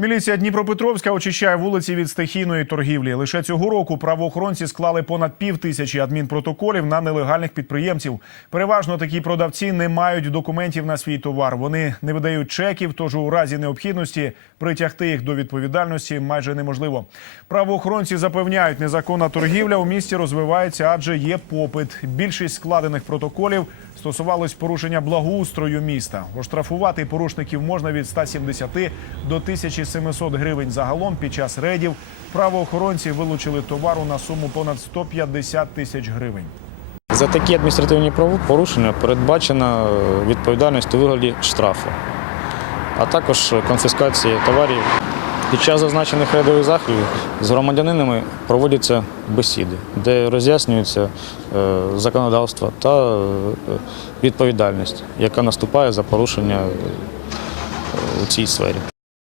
Міліція Дніпропетровська очищає вулиці від стихійної торгівлі. Лише цього року правоохоронці склали понад пів тисячі адмінпротоколів на нелегальних підприємців. Переважно такі продавці не мають документів на свій товар. Вони не видають чеків, тож у разі необхідності притягти їх до відповідальності майже неможливо. Правоохоронці запевняють, незаконна торгівля у місті розвивається, адже є попит. Більшість складених протоколів стосувалось порушення благоустрою міста. Оштрафувати порушників можна від 170 до 1700 гривень. Загалом під час рейдів правоохоронці вилучили товару на суму понад 150 тисяч гривень. За такі адміністративні правопорушення передбачена е, відповідальність у вигляді штрафу, а також конфіскації товарів. Під час зазначених рядових заходів з громадянинами проводяться бесіди, де роз'яснюється е, законодавство та е, відповідальність, яка наступає за порушення у цій сфері.